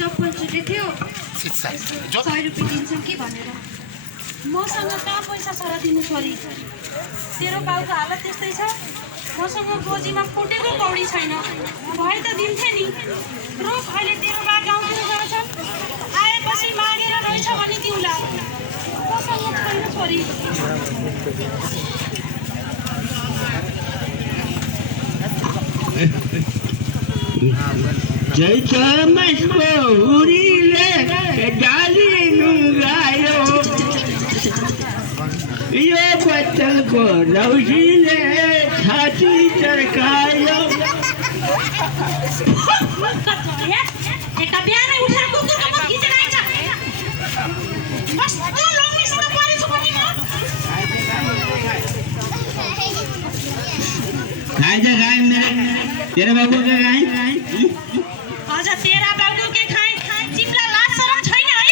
चप्पल छुटेको थियो 100 रुपियाँ दिन्छौँ कि भनेर मसँग कहाँ पैसा सर दिनु छोरी तेरो बाउको हालत त्यस्तै छ मसँग गोजीमा फुटेको कौडी छैन भए त दिन्थे नि रोक अहिले तेरो बा गाउँतिर जान्छन् आएपछि मागेर रहेछ भने दिउँला मसँग छैन छोरी जैसमसको हुरीले डाली नुगायो यो बच्चनको रौसीले छाती चर्कायो एका बिहानै उठेर कुकुरको मुख खिचेर आइछ कस्तो लोग्नेसँग परेछु पनि म खाए जा खाए मेरे तेरे बाबू के खाए हजुर तेरा बाबु के खाए चिप्ला लाज शरम छैन है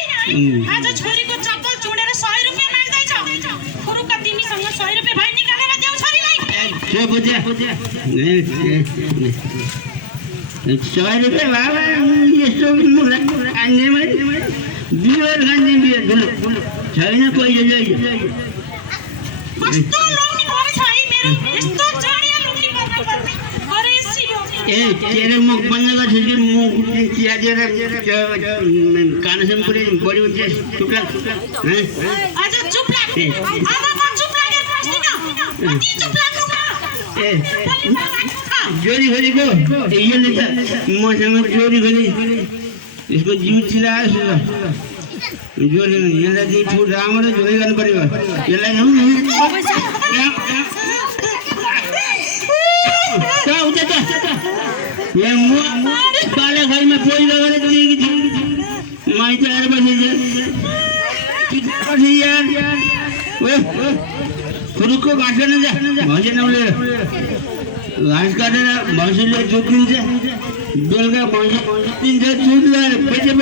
आज छोरीको चप्पल चुडेर 100 रुपैयाँ माग्दैछ खुरुक्क तिमीसँग 100 रुपैयाँ भए निकालेर देऊ छोरीलाई के बुझ्या 100 रुपैयाँ बाबा यस्तो खाने बियर खाने बियर छैन पैसा चाहिँ कस्तो लोग्ने भएछ है मेरो यस्तो जडिया लुग्ने गर्नुपर्ने अरे सियो ए तेरे मुख बंद कर छिके मुख किया जेरा कानसम पुरे बडी हुन्छ चुपला हैं आज चुप लाग अब म चुप लागेर बस्दिन कति चुप लाग्नु ए जोरी खोजेको यसले त मसँग जोरी खोजे यसको जिउ चिलायो जोरी यसलाई चाहिँ फुट राम्रो जोरी गर्नु पर्यो यसलाई ये बाले खाई में पोई लगा रहे थे माइट आर बने कितना यार वे खुद को घास करने जा मजे न बोले घास काटे ना भैंस ले चुकी जा बेल का भैंस 3 से चूक ले पैसे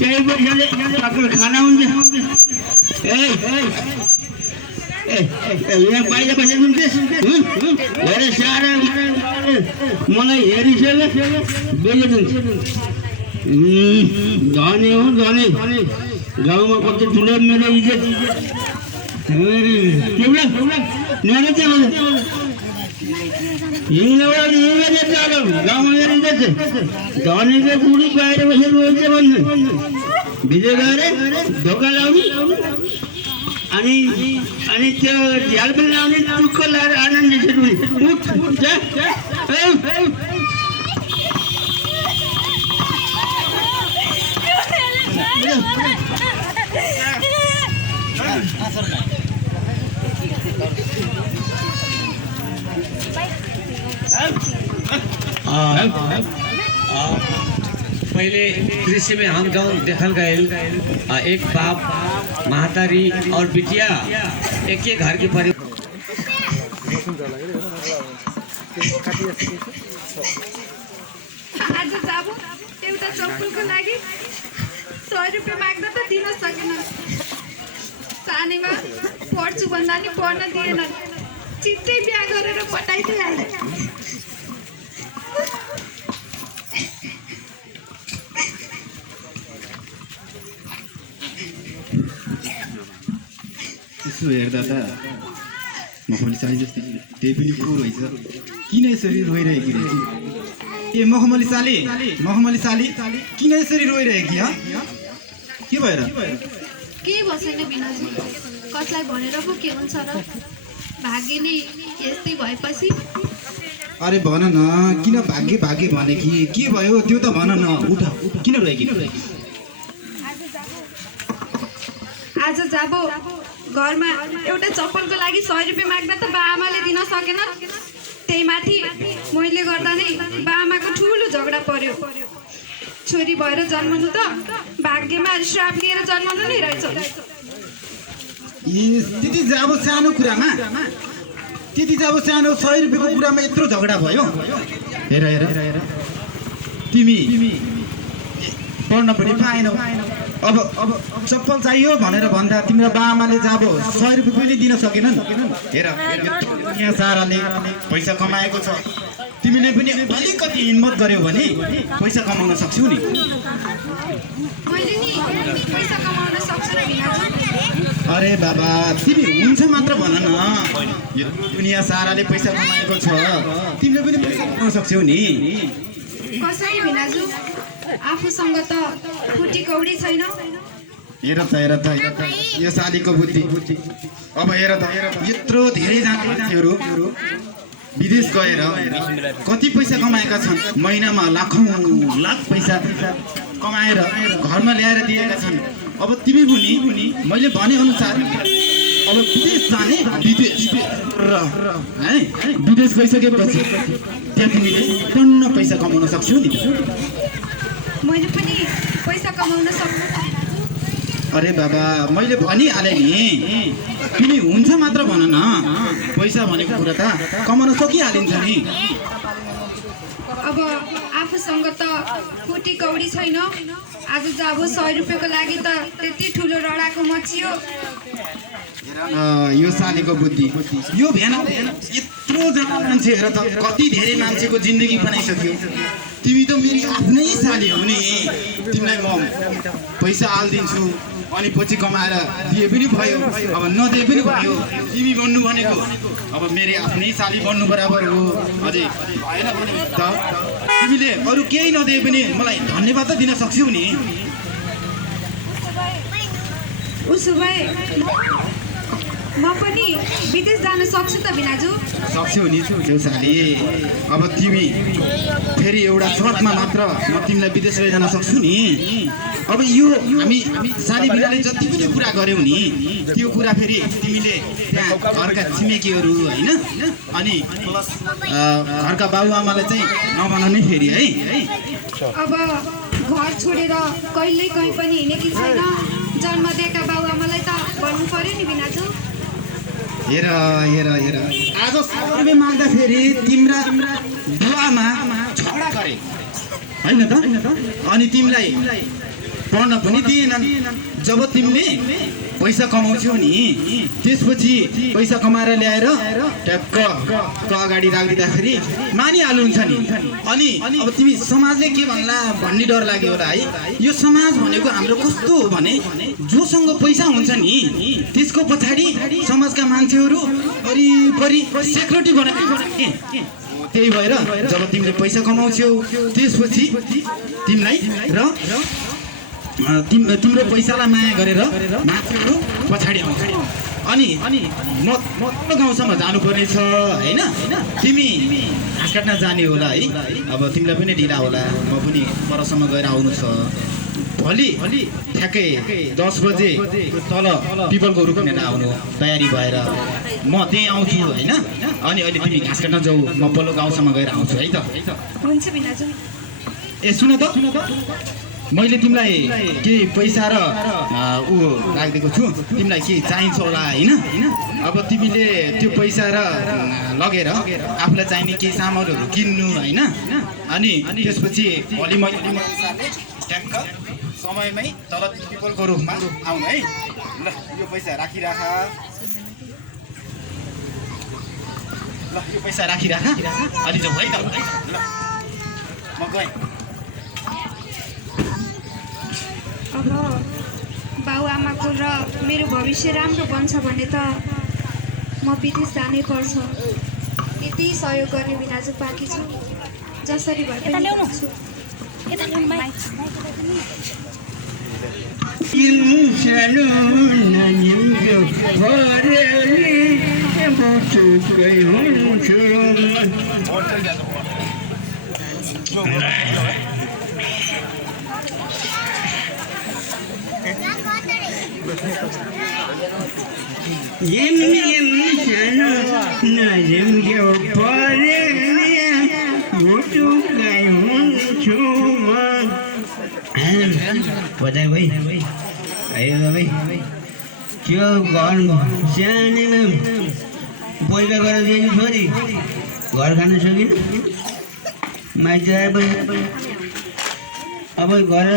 कई पैसे ले पकड़ खाना उनसे ये बाइला पैसे सुनते अरे सारा मलाई हेरिसक्यो बेच्दिन्छु धनी हो धनी गाउँमा कति ठुलो मेरो इज्जत न्यानो चाहिँ हिँड्ने चालो गाउँमा मेरो इज्जत धनीको बुढी बाहिर बसेर रोइन्छ भन्नु भिडियो गएर धोका लाउने अनि त्यो झ्याल पनि लाउने टुक्क लाएर आनन्द चाहिँ उठ जा पहले दृश्य में हम गाँव देखल गए एक बाप महतारी और बिटिया एक घर के परिवार आज जाबो एउटा चप्पलको लागि 100 रुपैयाँ माग्दा त दिन सकेन सानीमा पढ्छु भन्दा नि पढ्न दिएन चिट्टै बिहा गरेर पठाइदिहाले यसो हेर्दा त मखमली साली जस्तै त्यही पनि को रहेछ किन यसरी रोइरहेकी रहेछ ए मखमली साली किन यसरी रोइरहेकी ह के भएर के बसेन बिनाजी कसलाई भनेर पो के हुन्छ र भाग्य नै यस्तै भएपछि अरे भन न किन भाग्य भने कि के भयो त्यो त भन न उठ किन रोएकी आज जाबो घरमा एउटा चप्पलको लागि 100 रुपैयाँ माग्दा त बाआमाले दिन सकेन त्यही माथि मैले गर्दा नै बाआमाको ठुलो झगडा पर्यो छोरी भएर जन्मनु त भाग्यमा श्राप दिएर जन्मनु नै रहेछ। त्यति चाहिँ अब सानो कुरामा 100 रुपियाँको कुरामा यत्रो झगडा भयो। हेर हेर तिमी पढ्न पनि पाएनौ। अब चप्पल चाहियो भनेर भन्दा तिम्रो बाआमाले चाहिँ अब 100 रुपियाँ पनि दिन सकेनन्। हेर यहाँ साराले पैसा कमाएको छ, तिमीले पनि अलिकति हिम्मत गर्यौ भने पैसा कमाउन सक्छौ नि। मैले नि पैसा कमाउन सक्छु र भिनाजु। अरे बाबा तिमी हुन्छ मात्र भन न। यो दुनियाँ साराले पैसा कमाएको छ, तिमीले पनि पैसा कमाउन सक्छौ नि। कसरी भिनाजु? आफूसँग त फुटी कौडी छैन। हेर त यो सालीको बुद्धि। अब हेर त यत्रो धेरैजना मान्छेहरू विदेश गएर कति पैसा कमाएका छन्। महिनामा लाखौँ लाख पैसा कमाएर घरमा ल्याएर दिएका छन्। अब तिमी पनि मैले भने अनुसार अब विदेश जाने। विदेश गइसकेपछि त्यहाँ तिमीले टन्न पैसा कमाउन सक्छौ नि। मैले पनि पैसा कमाउन सक्छु। अरे बाबा मैले भनिहालेँ नि, तिमी हुन्छ मात्र भन न। पैसा भनेको कुरा त कमाउन सकिहालिन्छ नि। अब आफूसँग त फुटी कौडी छैन। आज जब 100 रुपियाँको लागि त त्यति ठुलो रडाको मचियो। यो सालीको बुद्धि, यो भ्यान यत्रो जना मान्छे हेर त कति धेरै मान्छेको जिन्दगी बनाइसक्यो। तिमी त मेरी आफ्नै साली हो नि। तिमीलाई म पैसा हालिदिन्छु अनि पछि कमाएर दिए पनि भयो, अब नदिए पनि भयो। तिमी बन्नु भनेको अब मेरी आफ्नै साली बन्नु बराबर हो। अझै भएन भने त तिमीले अरू केही नदिए पनि मलाई धन्यवाद त दिन सक्छौ नि। उसो भए म पनि विदेश जान सक्छु त भिनाजु? सक्छौ नि त्यो साली। अब तिमी फेरि एउटा शर्तमा मात्र म तिमीलाई विदेश लैजान सक्छु नि। अब यो हामी साली बिनाले जति पनि कुरा गऱ्यौ नि त्यो कुरा फेरि तिमीले त्यहाँ घरका छिमेकीहरू होइन अनि घरका बाबुआमालाई चाहिँ नभन नि फेरि है। अब घर छोडेर कहिल्यै कहीँ पनि हिँडेकी छैन। जन्म दिएका बाबुआमालाई त भन्नु पर्यो नि भिनाजु। हेर आज 100 रुपियाँ माग्दाखेरि तिम्रा बुवामा झगडा गरे होइन त। अनि तिमीलाई पढ्न पनि दिएनन्। जब तिमीले पैसा कमाउँछौ नि त्यसपछि पैसा कमाएर ल्याएर ट्याक्क अगाडि राखिदिँदाखेरि मानिहाल्नुहुन्छ नि। अनि अब तिमी समाजले के भन्ला भन्ने डर लाग्यो होला है। यो समाज भनेको हाम्रो कस्तो हो भने जोसँग पैसा हुन्छ नि त्यसको पछाडि समाजका मान्छेहरू वरिपरि सेक्युरिटी बनाएको। त्यही भएर जब तिमीले पैसा कमाउँछौ त्यसपछि तिमीलाई र तिम्रो पैसालाई माया गरेर मान्छेहरू पछाडि आउँछ। अनि म गाउँसम्म जानुपर्ने छ होइन। तिमी घाँस काट्न जाने होला है। अब तिमीलाई पनि ढिला होला, म पनि परसम्म गएर आउनु छ। भोलि ठ्याक्कै 10 बजे तल पिपलको रुख हेर्न आउनु तयारी भएर म त्यहीँ आउँछु होइन। अनि अहिले तिमी घाँस काट्न जाऊ, म पल्लो गाउँसम्म गएर आउँछु है त। हुन्छ भिनाजु। ए सुन त मैले तिमीलाई केही पैसा र राखिदिएको छु। तिमीलाई के चाहिन्छ होला होइन। अब तिमीले त्यो पैसा र लगेर आफूलाई चाहिने केही सामानहरू किन्नु होइन। अनि त्यसपछि भोलि मैले ट्याक्क समयमै तल पिपलको रुखमा आउनु है। ल यो पैसा राखिराख। अलि जाउँ है त। ल म गएँ। अब बाबुआमाको र मेरो भविष्य राम्रो बन्छ भने त म विदेश जानै पर्छ। यति सहयोग गर्ने भिनाजु बाँकी छु। जसरी भए पनि गर्छु। पता भाइ आयो भाइ त्यो घर सानैमा पहिला गरेर दिएको छोरी घर खान सकिन माइत आएपछि अब घर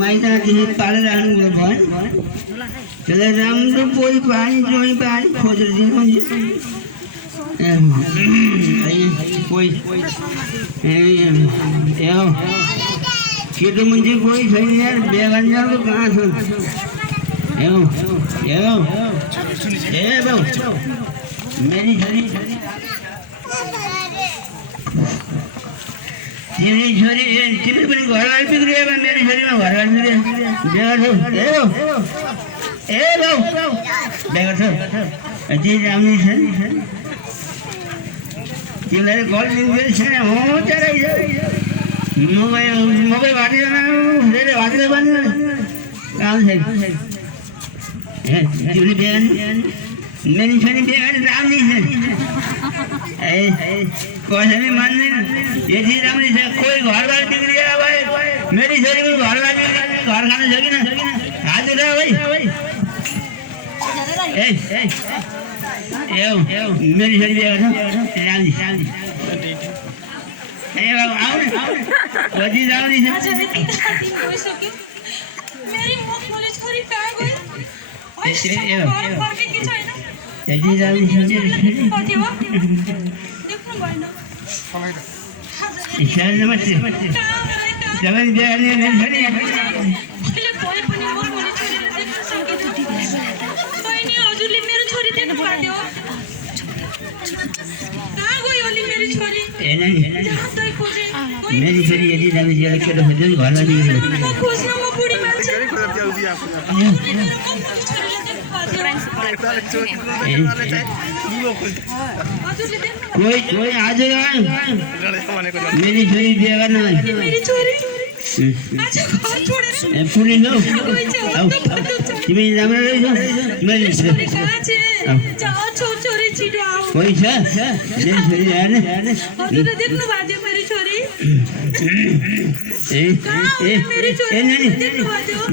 माइतदेखि पालेर राख्नु भएन त्यसलाई राम्रो पोइ पानी जोइ पानी खोजेर दिनु कोही केटो मान्छे कोही छैन यार बिहा गर्नेको कहाँ छ ए बाउ मेरी छोरी तिमी छोरी तिमी पनि घरलाई बिग्रियो मेरो छोरीमा घर गर्नु बिहा गर्छौ ए बाउ बिहा गर्छौ त्यही राम्रो छ तिमीलाई घर बिग्रियो छैन हो चराइ मकै भाटेर भाटेर बन्नु काम छैन तिमीले बिहा गर्नु मेरी छोरी बिहा गरेर राम्रै छ कसैले मान्दैन यति राम्रै छ कोही घरबार बिग्रियो भाइ मेरी छोरीको घरबार बिग्रियो घर खान सकिन हात उठा भाइ मेरी छोरी बिहा गर्छ राम्री ए बाबु आउनु कति राम्री छ यति राम्री छ नमस्ते तपाईँ बिहा गर्ने मेरो छोरी मेरी छोरी यदि राम्री केटो खोज्यो घरमा दिनु कोही आज मेरी छोरी बिहा गर्न पुलिस हौ तिमी राम्रो रहेछ मेरी छोरी कोही छ मेरी छोरी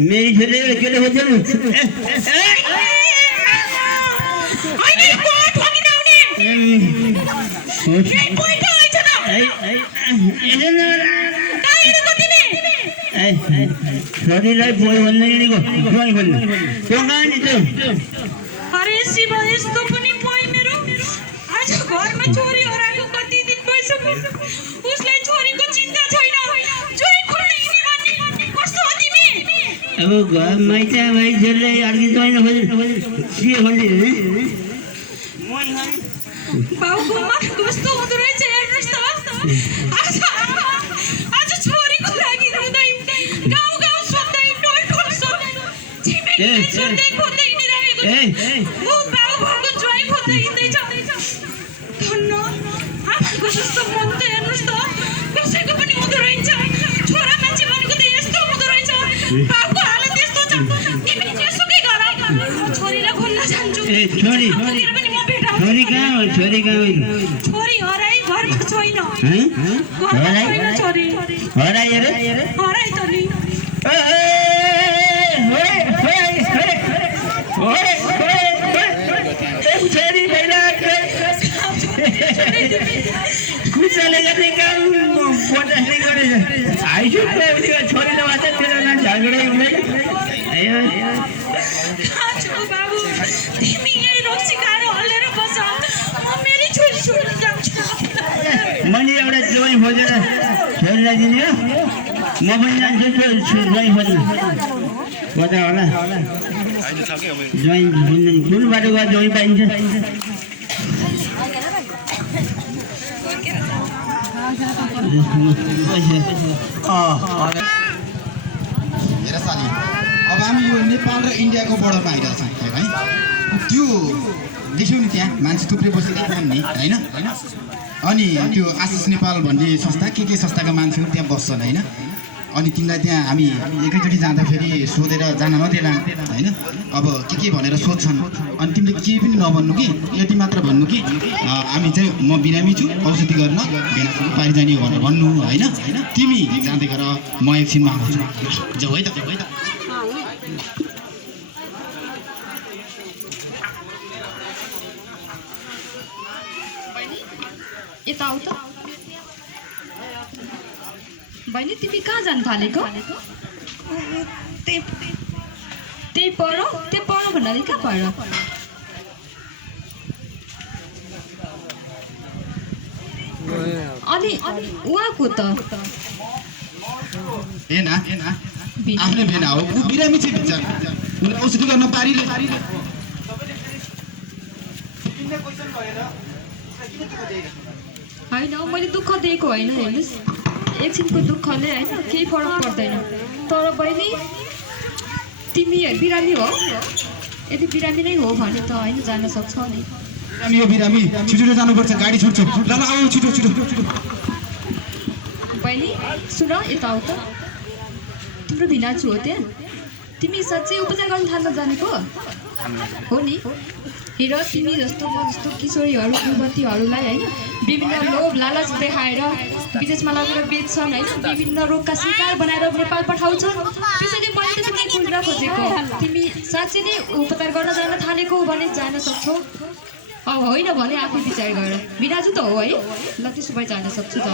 मेरी छोरीले केटो खोज्यो छोरीलाई बोय भन्ने बोय भन्ने त्यो कहाँ नि त्यो अरे शिव यस्तो पनि बोय मेरो आज घरमा छोरी हराएको कति दिन भइसक्यो उसलाई छोरीको चिन्ता छैन जोइ खोल्ने भन्ने कस्तो हो तिमी अब घर माइत भाइ छोरीलाई अर्की जोइन खोज्नु के खोज्ने बाउको मन कस्तो हुँदो रहेछ हेर्नुहोस् त आज छोरीको लागि रुँदै गाउँ गाउँ सोध्दै टोल टोल सोध्दै छिमेकीले सोध्दै खोज्दै हिँडिरहेको म बाउ भएको ज्वाइँ खोज्दै हिँड्दैछ धन्न आफ्नो जस्तो मन त हेर्नुहोस् त कसैको पनि हुँदो रहेछ छोरा मान्छे भनेको त यस्तो हुँदो रहेछ बाउको हालत यस्तो छ तिमी जेसुकै गर छोरीलाई खोल्न चाहन्छु छोरी छोरी कहाँ हो छोरी छोरी हराई घरमा छैन छोरी हराई त नि छोरी खुट्टाले गर्ने काम पचासले गरेछ छोरीले मात्रै तेरो न झगडै हुँदैन बाबु तिमी यही रक्सीखाएर हल्लेर बस म मेरी छोरी छोरी जान्छु मैले एउटा ज्वाइँ खोजेर छोरीलाई दिने हो म पनि जान्छु ज्वाइँ खोज्नु कता होला ज्वाइँ कुन बाटो गएर ज्वाइँ पाइन्छ हेर साली अब हामी यो नेपाल र इन्डियाको बोर्डरमा आइरहेको छौँ है त्यो देख्यौ नि त्यहाँ मान्छे थुप्रै बसेका छन् नि होइन अनि त्यो आशिष नेपाल भन्ने संस्था के संस्थाका मान्छेहरू त्यहाँ बस्छन् होइन अनि तिमीलाई त्यहाँ हामी एकैचोटि जाँदाखेरि सोधेर जान नदेला होइन अब के भनेर सोध्छन् अनि तिमीले केही पनि नभन्नु कि यति मात्र भन्नु कि हामी चाहिँ म बिरामी छु औषधि गर्न भेनासँग पारि जाने हो भनेर भन्नु होइन तिमी जाँदै गर म एकछिनमा आउँछु जाऊ है त यता आऊ त बहिनी तिमी कहाँ जानु थालेको त्यही पढ भन्नाले कहाँ पढ अनि उहाँको त भेना आफ्नै भेना हो ऊ बिरामी चाहिँ बिचार उसले औषधि गर्न पारिले होइन मैले दुःख दिएको होइन हेर्नुहोस् एकछिनको दुःखले होइन केही फरक पर्दैन तर बहिनी तिमी बिरामी हो यदि बिरामी नै हो भने त होइन जान सक्छौ नि बिरामी हो बिरामी छिटो जानुपर्छ गाडी छोड्छु ल आऊ छिटो बहिनी सुन यता आऊ त तिम्रो भिनाजु हो त्यहाँ तिमी साँच्चै उपचार गर्न थाल्न जानेको हो नि हेर तिमी जस्तो म जस्तो किशोरीहरू युवतीहरूलाई होइन विभिन्न लोभ लालच देखाएर विदेशमा लगेर बेच्छन् होइन विभिन्न रोगका शिकार बनाएर नेपाल पठाउँछन् त्यसैले मैले त के कुरा खोजेको तिमी साँच्चै नै उपचार गर्न जान थालेको हो भने जान सक्छौ अब होइन भने आफै विचार गर बिराजु त हो है ल त्यसो भए जान सक्छु त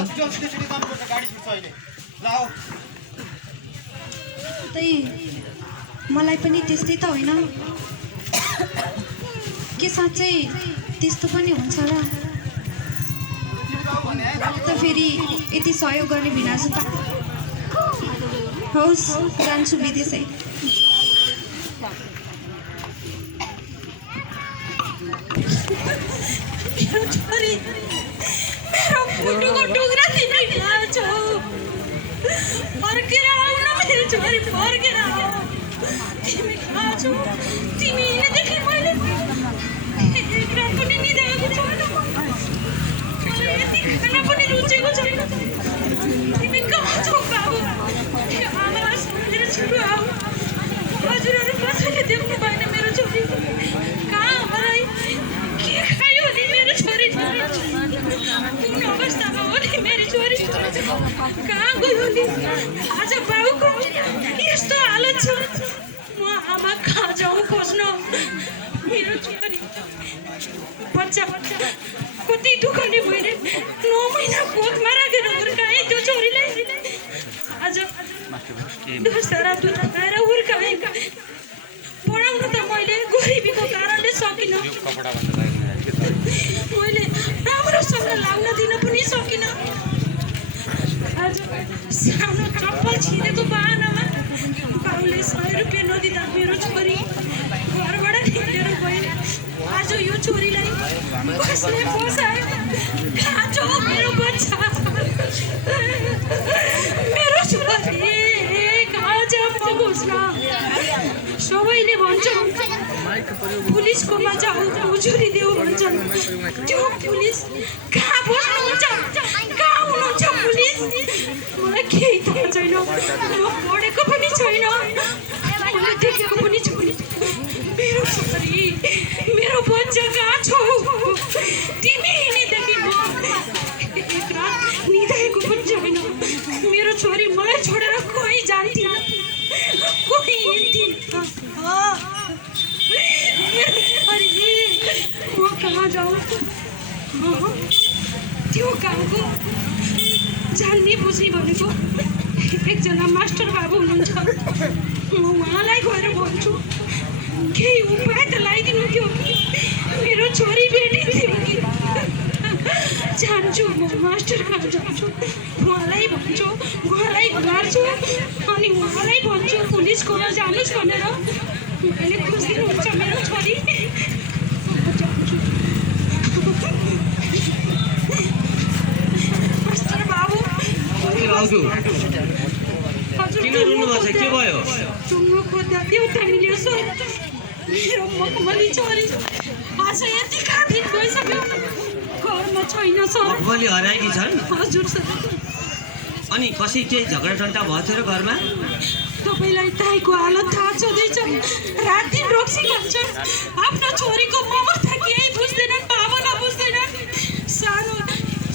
त्यही मलाई पनि त्यस्तै त होइन के साँच्चै त्यस्तो पनि हुन्छ र त फेरि यति सहयोग गर्ने भिनाजु त हौस् जान्छु विदेशै मेरो छोरी मेरो मुटुको टुक्रा तिमी खान्छौ फर्केर आऊ न मेरो छोरी फर्केर आऊ तिमी खान्छौ तिमी हिँडेदेखि मैले एक रात पनि निदा आएको छैन मलाई यति खाना पनि रुचेको छैन तिमी कहाँ छौ बाबु आमालाई सम्झेर छिटो आऊ हजुरहरू कसैले देख्नु भएन मेरो छोरी कहाँ मलाई के खायो नि मेरो छोरी कुन अवस्थामा हो नि मेरो छोरी कहाँ गयो नि आज बाउको यस्तो हालत छ म आमा कहाँ जाउँ खोज्न मेरो छोरी बच्चा कति दुःखले मैले 9 महिना कोखमा राखेर हुर्काएँ त्यो छोरीलाई आज दसहरा दुध खाएर हुर्काएँ पढाउन त मैले गरिबीको कारणले सकिनँ मैले राम्रोसँग लाउन दिन पनि सकिनँ आज सानो चप्पल छिरेको बहानामा बाउले 100 रुपियाँ नदिँदा मेरो छोरी घरबाट निस्केर गए आज यो छोरीलाई कसले फसायो खान्छ मेरो बच्चा मेरो छोरी कहाँ छ खोज्न सबैले भन्छ पुलिसकोमा जाऊ उजुरी देऊ भन्छन् त्यो पुलिस कहाँ बस्नुहुन्छ कहाँ हुनुहुन्छ पुलिस मलाई केही थाहा छैन म पढेको पनि छैन मैले देखेको पनि छैन मेरो छोरी मेरो बच्चा कहाँ छौ तिमी हिँडेदेखि म एक रात निदाएको पनि छैन मेरो छोरी मलाई छोडेर कोही जान्थिन कोही हिँड्थिन अरे म कहाँ जाउँ त्यो गाउँको जान्ने बुझ्ने भनेको एकजना मास्टर बाबु हुनुहुन्छ म उहाँलाई गएर भन्छु केही उपाय त लगाइदिनु थियो कि मेरो छोरी भेटिन्थ्यो कि जान्छु म मास्टर कहाँ जान्छु उहाँलाई भन्छु उहाँलाई घार्छु अनि उहाँलाई भन्छु पुलिसकोमा जानुहोस् भनेर उहाँले खोजिदिनुहुन्छ मेरो छोरी मास्टर बाबु किन रुनुभएको छ के भयो चुम्नु खोज्दा देउता मिल्यो सर मेरो मखमली छोरी आज यतिका दिन भइसक्यो घरमा छैन सर मखमली हराएकी छन् हजुर सर अनि कसै केही झगडा टन्टा भयो थियो र घरमा? तपाईँलाई दाइको हालत थाहा छँदैछ। राति रोक्सी खान्छ। आफ्नो छोरीको ममता केही बुझ्दैनन्, भावना बुझ्दैनन्। सानो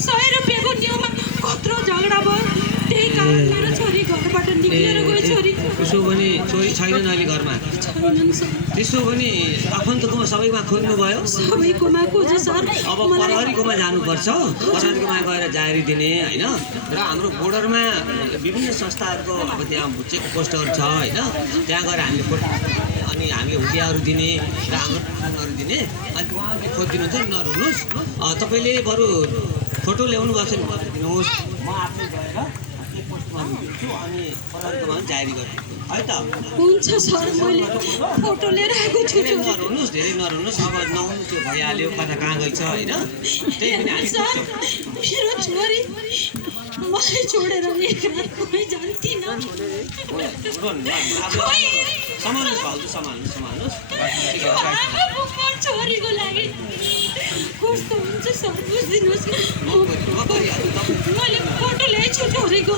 100 रुपियाँको न्युमा कत्रो झगडा भयो। त्यही कारण मेरो छोरी घरबाट निक्लेर गयो। छोरी उसो भने छोरी छैनन् अहिले घरमा? छैनन् सर। त्यसो भने आफन्तकोमा सबैमा खोज्नु भयो? सबैकोमा खोजे सर। अब प्रहरीकोमा जानुपर्छ। प्रहरीकोमा गएर जाहेरी दिने होइन। र हाम्रो बोर्डरमा विभिन्न संस्थाहरूको अब त्यहाँ चेक पोस्टहरू छ होइन। त्यहाँ गएर हामीले फोटो अनि हामीले हुटियाहरू दिने र हाम्रो फोनहरू दिने। अनि उहाँहरूले खोजिदिनुहुन्छ नि, नरुनुहोस्। तपाईँले बरु फोटो ल्याउनु भएको छ भने दिनुहोस्। म आफै गएर चेक पोस्टमा दिन्छु अनि प्रहरीकोमा पनि जाहेरी गरिदिन्छु है त। हुन्छ सर, मैले फोटो लिएर आएको छु। धेरै नरुनुहोस्, धेरै नरुनुहोस्। अब नहुनु त्यो भइहाल्यो, कता कहाँ गइछ होइन। त्यही पनि हामी सर, मेरो छोरी मलाई छोडेर एक रात कोही जान्थिन। सम्हाल्नुहोस् भाउजू, सम्हाल्नुहोस्। आमा छोरीको लागि कस्तो हुन्छ सर, बुझिदिनुहोस्। मैले फोटो ल्याएछु छोरीको,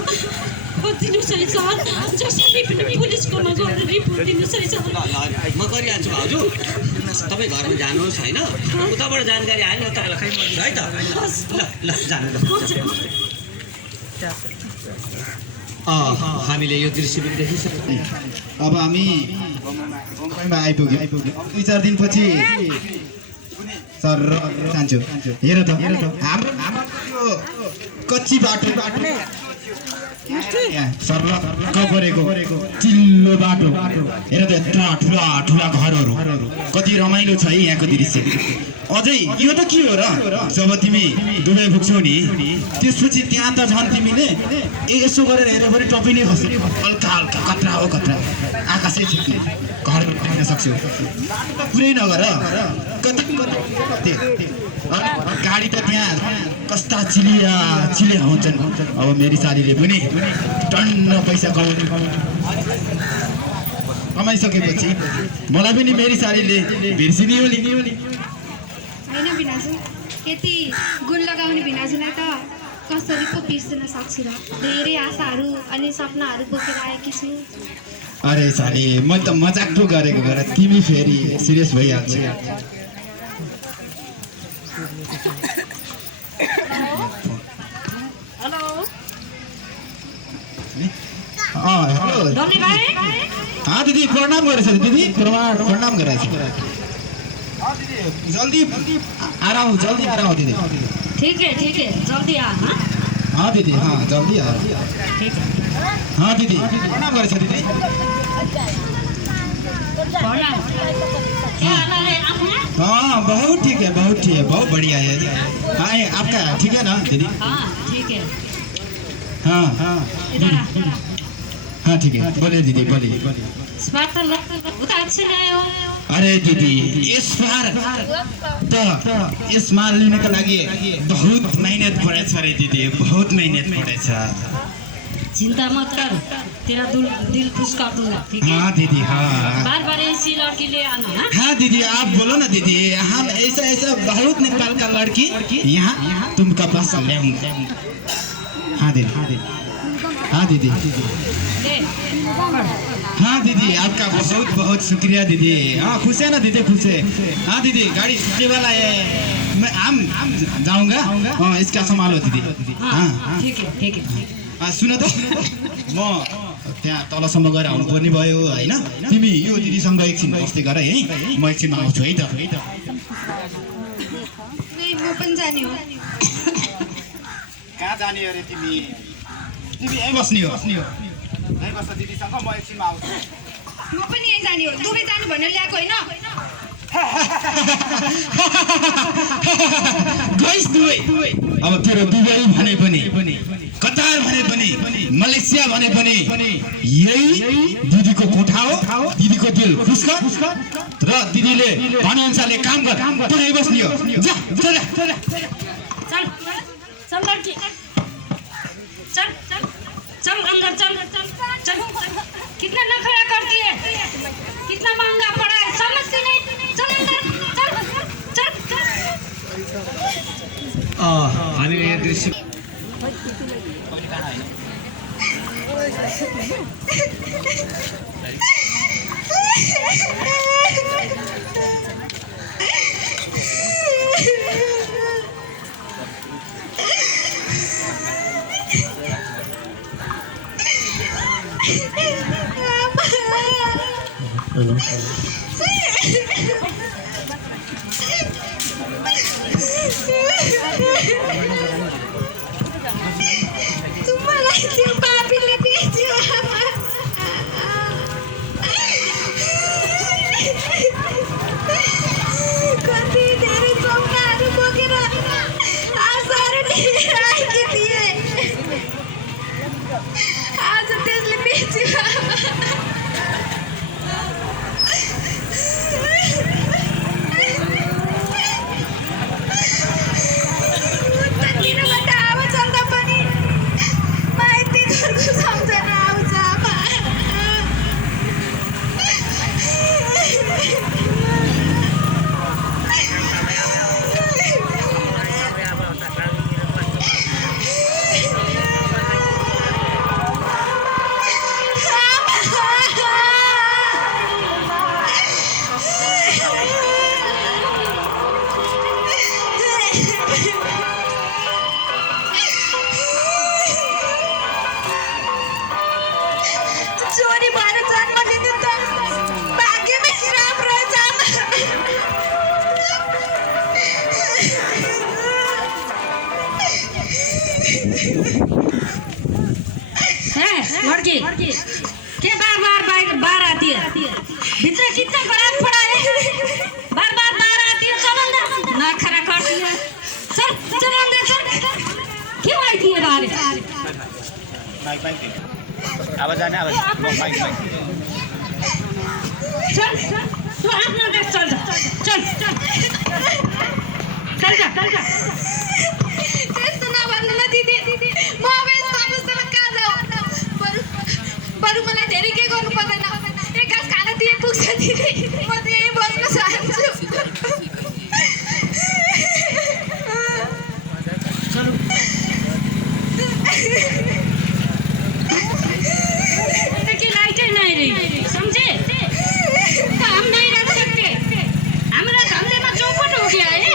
खोजिदिनुहोस् है सर। जसरी पनि पुलिसकोमा गएर रिपोर्ट दिनुहोस् है सर। म गरिहाल्छु भाउजू। तपाईँ घरमा जानुहोस् होइन। उताबाट जानकारी आयो तपाईँलाई है त। ल जानु ल। हामीले यो दृश्य पनि देखिसक्यौँ। अब हामी बम्बईमा आइपुग्यौँ। 2-4 दिनपछि सर जान्छु। हेर त हाम्रो यो कच्ची बाटो सर परेको चिल्लो बाटो। हेर त यत्रा ठुला घरहरू, कति रमाइलो छ है यहाँको दृश्य। अझै यो त के हो र, जब तिमी दुबई पुग्छौ नि त्यसपछि त्यहाँ त झन् तिमीले यसो गरेर हेऱ्यो भने टपी नै खस्यो। हल्का हल्का कत्रा हो कत्रा आकाशै छेक्ने घरहरू देख्न सक्छौ। पुरै नगर कति गाडी त त्यहाँ कस्ता चिलिया हुन्छन्। अब मेरी सालीले पनि टन्न पैसा कमाइसकेपछि मलाई पनि मेरी सालीले बिर्सिनी हो लिने। होइन भिनाजु, यति गुण लगाउने भिनाजुलाई त कसरी पो बिर्सिन सक्छु र। धेरै आशाहरू अनि सपनाहरू बोकेर आएकी छु। अरे साली, म त मजाक पो गरेको गर, तिमी फेरि सिरियस भइहाल्छ। हेलो हेलो डल्ले भाइ। दिदी प्रणाम गरेछ दिदी, प्रणाम गरेछ। जल्दी आराम दिदी। ठीक है जल्दी आ। हाँ दीदी, हाँ जल्दी आ। ठीक है। हाँ दीदी प्रणाम गरेछ दिदी। प्रणाम। क्या हाल है आपका? हाँ बहुत ठीक है, बहुत बढ़िया है। हाँ आपका ठीक है ना दीदी? हाँ ठीक है। हाँ इधर आ। हाँ ठीक है, बोलिए दीदी बोलिए। इस बार तो उतना अच्छे गए हो। अरे दीदी इस माल लिनको लागि बहुत मेहनत पड़ेछ रे दीदी, बहुत मेहनत पड़ेछ। चिंता मत कर, तेरा दिल खुश कर दूंगा, ठीक है? हाँ दीदी हाँ। बार ऐसी लड़की ले आना। हाँ दीदी आप बोलो ना दीदी, हम ऐसा बहुत नेपाल का लड़की यहाँ तुमका पास ले आऊंगा। हाँ दीदी हाँ दीदी। हाँ दीदी आपका बहुत शुक्रिया दीदी। हाँ खुश है ना दीदी, खुश है। हाँ दीदी गाड़ी छूटने वाला है, मैं हम जाऊंगा। हाँ इसका संभालो दीदी। हाँ ठीक है। सुन त म त्यहाँ तलसम्म गएर आउनु पर्ने भयो होइन। तिमी यो दिदीसँग एकछिन बस्दै गर है, म एकछिनमा आउँछु है त। म पनि जाने हो। कहाँ जाने अरे तिमी यहीँ बस्ने हो? यहीँ बस्छ दिदीसँग, म एकछिनमा आउँछु। म पनि यहीँ जाने हो। दुबई जानु भनेर ल्याएको होइन। गइस दुबई। अब तेरो दुबई भने पनि, कतार भने पनि, मलेसिया भने पनि यही दिदीको कोठा हो। दिदीको दिल खुस कर र दिदीले भने अनुसारले काम गर। तँ यहीँ बस्ने हो। जा चल लड़की, चल अंदर चल। कितना नखरा करती है, कितना महंगा पड़ा है, समझती नहीं। चल अंदर चल। हामीले यो दृश्य मलाई त्यो पापीले बेच्यो कति धेरै गौनाहरू बोकेर आशाहरू लिएर आएकी थिए आज त्यसले बेच्यो उत्तरतिरबाट आवाज चल्दा पनि माइती घरको सम्झना आउँछ चोरी भएर जन्म लिनु त भाग्यमै श्राप रहेछ लड़की के बार आती है भीतर कितना गराब पड़ा है बार आती है चल अंदर ना खड़ा करती है चल अंदर चल क्यों आई थी ये बाहर आवाज आने आवाज माइक चल तू अपना देख चल जा त्यस्तो नभन्नु ल दिदी म अब यस्तो अवस्थामा कहाँ जाऊ बरु मलाई धेरै के गर्नु पर्दैन एक घाँस खान दिए पुग्छ दिदी म त यही बस्न चाहन्छु की लाइट नहीं रही समझे तो हम नहीं रख सकते हमारा धंधे में चौपट हो गया है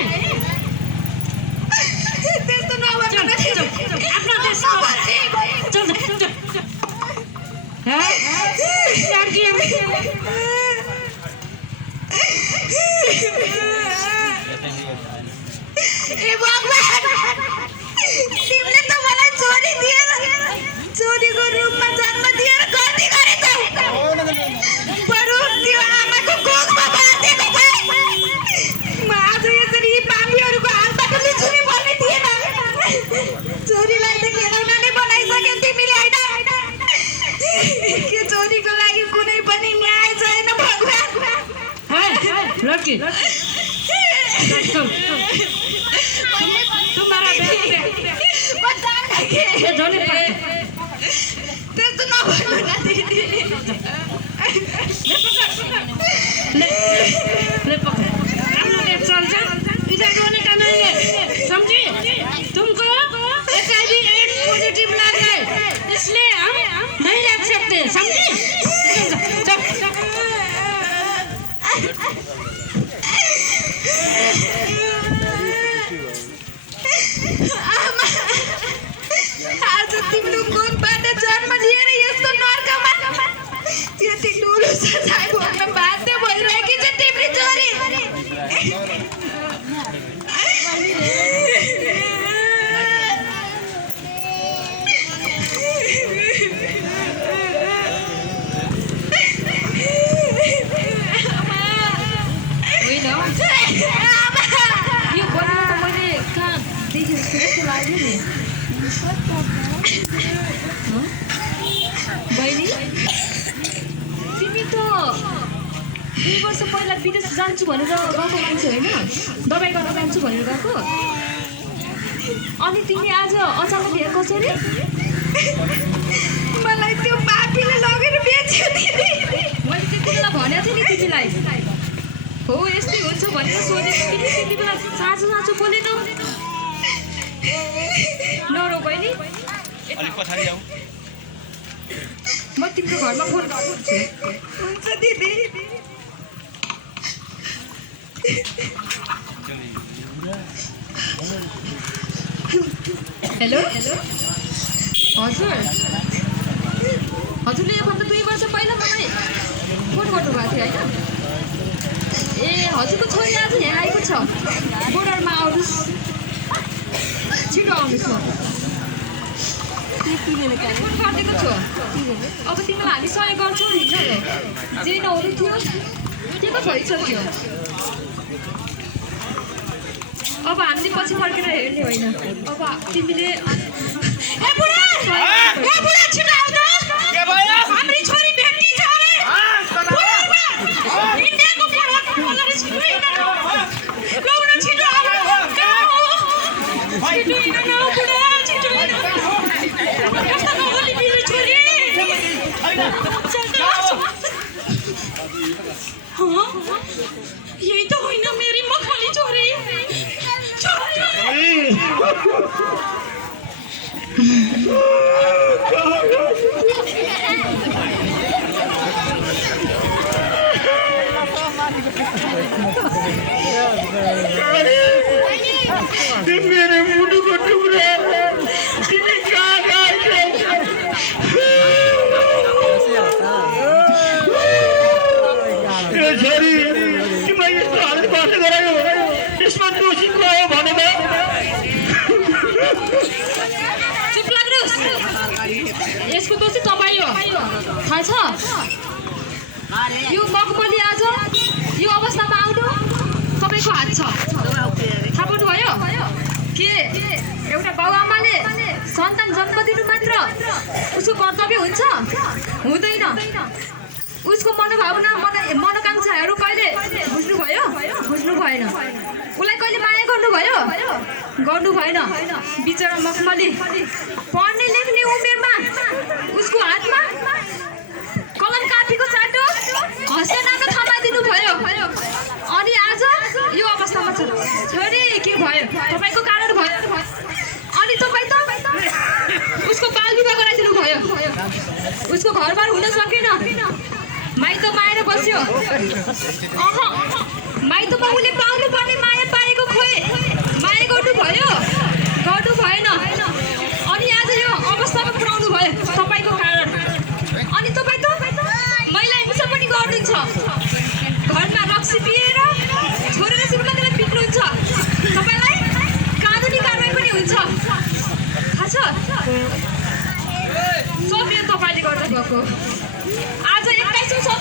त्यस्तो नभन्नु न दिदी अपना देश चल लड़की ए भगवान तिमीले त मलाई छोरी दिएर छोरीको रूपमा जन्म दिएर गल्ती गरेछौ बरु त्यो आमाको कोखमा बाँधेको भए म आज यसरी यी पापीहरूको हातबाट लिन्छु नि भन्ने थिएन छोरीलाई त खेलौना नै बनाइसक्यौ तिमीले होइन के छोरीको लागि कुनै पनि न्याय छैन भगवान लड़की तुम्हारा ये धोने त्यस्तो नभन्नु न दिदी ले पकड़ अपना देश चल इधर रोने का नहीं है समझी तुमको HIV AIDS पॉजिटिव लग गए इसलिए हम नहीं रख सकते समझी आज तिम्रो कोखबाट जन्म लिएर यस्तो नर्कमा यति ठुलो सजाय भोग्न बाध्य भइरहेकी छ तिम्रो छोरी यो बहिनी त मैले कहाँ देखेको जस्तो लाग्यो नि बहिनी तिमी त 2 वर्ष पहिला विदेश जान्छु भनेर गएको मान्छे होइन दबाई गर्न जान्छु भनेर गएको अनि तिमी आज अचानक यहाँ कसरी मलाई त्यो पापीले लगेर बेच्यो दिदी मैले त्यति बेला भनेको थिएँ नि तिमीलाई हो यस्तै हुन्छ भनेर सोधेको किन त्यति बेला साँचो बोलेनौ नरो बहिनी अलिक पछाडि जाऊ म तिम्रो घरमा फोन गर्छु। हुन्छ दिदी। हेलो हजुर, हजुरले योभन्दा 2 वर्ष पहिला मलाई फोन गर्नुभएको थियो होइन? ए हजुरको छोरी आज यहाँ आएको छ, बोर्डरमा आउनुहोस्, छिटो आउनुहोस् न। फोन काटेको छु, अब तिमीलाई हामी सहयोग गर्छौँ नि, जे नहुनु थियो त्यो त भइसक्यो। अब हामीले पछि फर्केर हेर्ने होइन, अब तिमीले छिटो आउँछ, हाम्रो छोरी भेटिन्छ अरे। इन्डियाको बोर्डर छिटो हिँड न, छिटो आऊ, छिटो हिँड न बुढा, छिटो हिँड। कस्तो नहोली मेरो छोरी, यही त होइन मेरी मखमली छोरी। मेरे मुंडू को टुकड़ा किसी कहाँ गए छोरी तिमीलाई यस्तो हालत पर्छ गरायो यसमा दोषी को हो भनेर चुप लाग्नुहोस्, यसको दोषी तपाईँ हो, थाहा छ? यो मखमली आज यो अवस्थामा आउनु तपाईँको हात छ, थाहा पाउनुभयो? के एउटा बाबुआमाले सन्तान जन्म दिनु मात्र उसको कर्तव्य हुन्छ? हुँदैन। उसको मनोभावना मनोकांक्षाहरू कहिले बुझ्नुभयो? बुझ्नु भएन। उसलाई कहिले माया गर्नुभयो? गर्नु भएन। बिचरा मखमली पढ्ने लेख्ने उमेरमा उसको हातमा कलम कापीको चाटो हँस्ने नाममा थमाइदिनु भयो, अनि आज यो अवस्थामा छ। छोरी के भयो? तपाईँको कारण भयो। अनि तपाईँ त उसको बाल विवाह गराइदिनु भयो, उसको घरबार हुन सकेन, माइतमा आएर बस्यो। माइतमा उसले पाउनु पर्ने माया पाएको खोए, माया गर्नु भयो? गर्नु भएन। अनि आज यो अवस्थामा पुर्याउनु भयो तपाईँको कारण। अनि तपाईँ त महिला हिंसा पनि गर्नुहुन्छ, घरमा रक्सी पिएर छोडेर सिर्कातिर पिक्नुहुन्छ, तपाईँलाई कानुनी कारवाही पनि हुन्छ, थाहा छ? सब यो तपाईँले गर्दा भएको। आज 21औं